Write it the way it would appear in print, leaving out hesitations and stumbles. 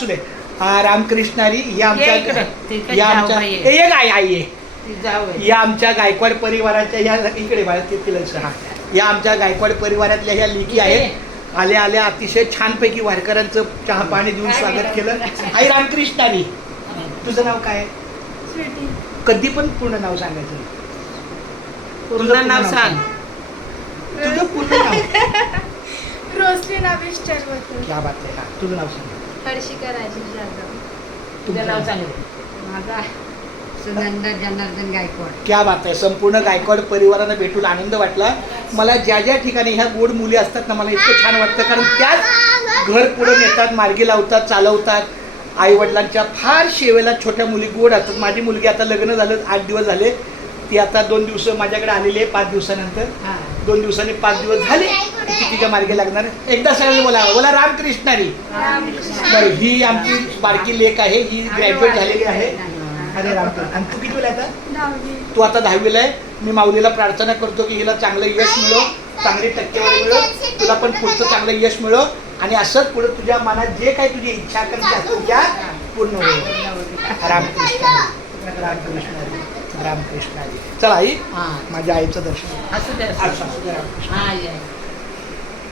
असू दे. हा रामकृष्णारी या आमच्या ये इकडं. तिकडे या आमच्या जाऊ बाई आहे. ये गाय आई ये ती जाऊ आहे. या आमच्या गायकवाड परिवाराच्या या इकडे बाळा तिला हा या आमच्या गायकवाड परिवारातल्या ह्या लेकी आहेत. आल्या आल्या अतिशय छानपैकी वारकऱ्यांचं चहा पाणी देऊन स्वागत केलं. आई रामकृष्णारी तुझं नाव काय? कधी पण पूर्ण नाव सांगायचं. पूर्ण नाव सांग. तुझं पूर्ण नाव रोशनी रामेश चरवत. क्या बात आहे. हा तुझं नाव सांग. हर्षिका राजेश जाधव. तुझं नाव सांग. माझा सुनंदा जनार्दन गायकवाड. क्या बात आहे. संपूर्ण गायकवाड परिवारानं भेटून आनंद वाटला मला. ज्या ज्या ठिकाणी ह्या गोड मुली असतात ना मला इतकं छान वाटतं, कारण त्याच घर पुढे नेतात, मार्गी लावतात, चालवतात. आई वडिलांच्या फार सेवेला छोट्या मुली गोड असतात. माझी मुलगी आता लग्न झालं 8 दिवस झाले, ती आता 2 दिवस माझ्याकडे आलेली आहे. 5 दिवसानंतर 2 दिवसांनी 5 दिवस झाले ती तिच्या मार्गे लागणार. एकदा सगळ्यांनी बोला रामकृष्णारी. बरं, ही आमची बारकी लेक आहे, ही ग्रॅज्युएट झालेली आहे. अरे रामकृष्ण. आणि तू कितवीला आहे आता? तू आता 10वीला आहे. मी माऊलीला प्रार्थना करतो की हिला चांगलं यश मिळो, चांगली टक्केवारी मिळो, तुला पण पुढचं चांगलं यश मिळो आणि असंच पुढे तुझ्या मनात जे काही तुझी इच्छा करते असतील त्या पूर्ण होईल. रामकृष्ण रामकृष्ण रामकृष्ण. चला आई, माझ्या आईचं दर्शन. असू दे, असू दे. रामकृष्ण. हा, ये.